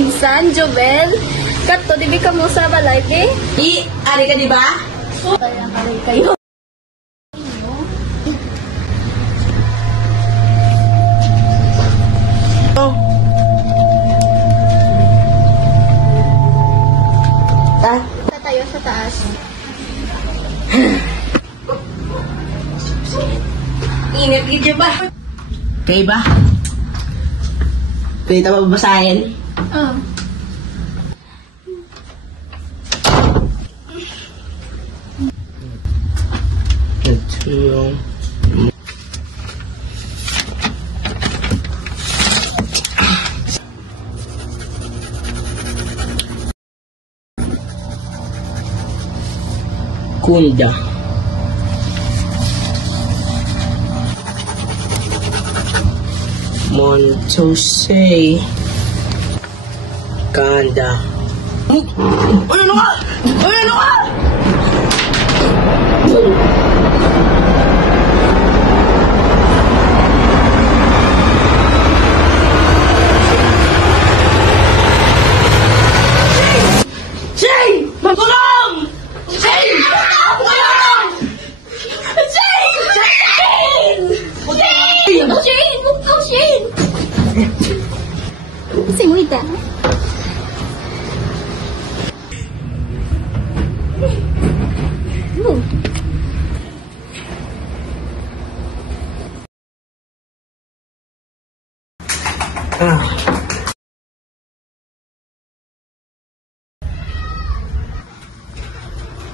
pinsan, Jobel. Kato, di ka mo sa balay, eh? Ari ka, di ba? Ari kayo. Oh. Tayo sa taas. Ingat gitu ba? Okay ba? Pwede tayo babasahin? Oo. Ito yung... Kunda. Montose. Kanda. Ano ka? Ano ka? Jay! Magulong! Jay! Magulong! Jay! Jay! Shane! Oh, Shane! Kasi mo ita.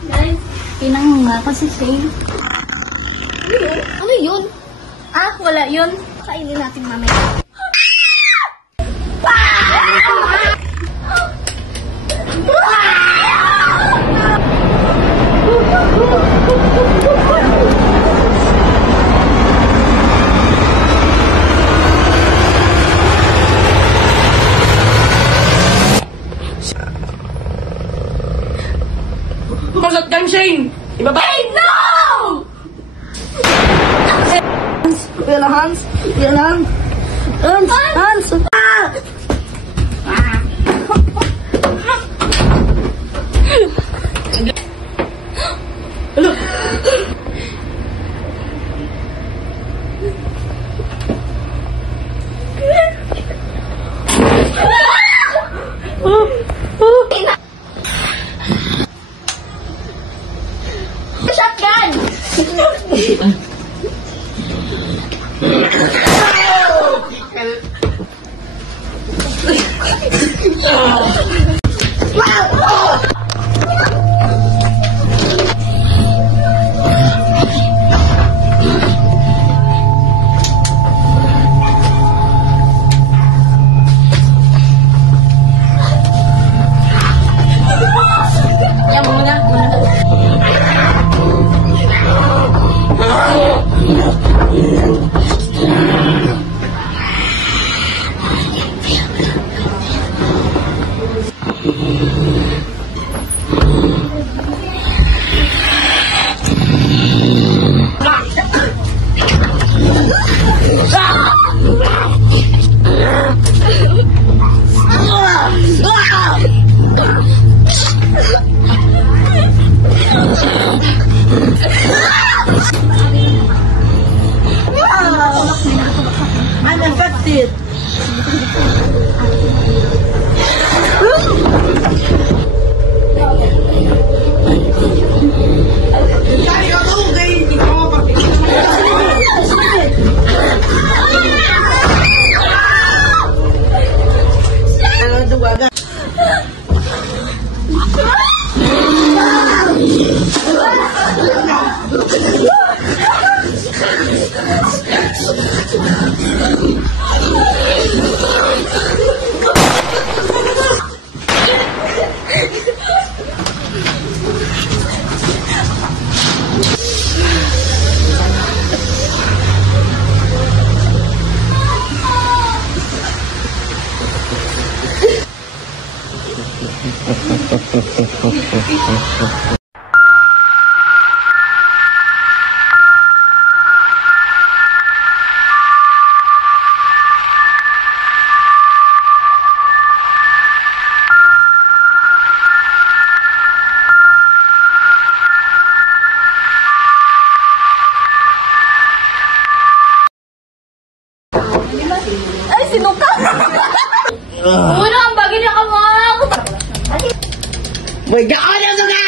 Guys, pinangunga ko si Shane. Ano yun? Ah, wala yun. Kainin natin mamaya. Masat kang Shane! Ibaba! Hey, no! Yan Hans! Yan Hans! Hans! Ah! Shotgun! Yan muna. I'm infected! Uno, ang bagay na kamang! May gaon ang suga!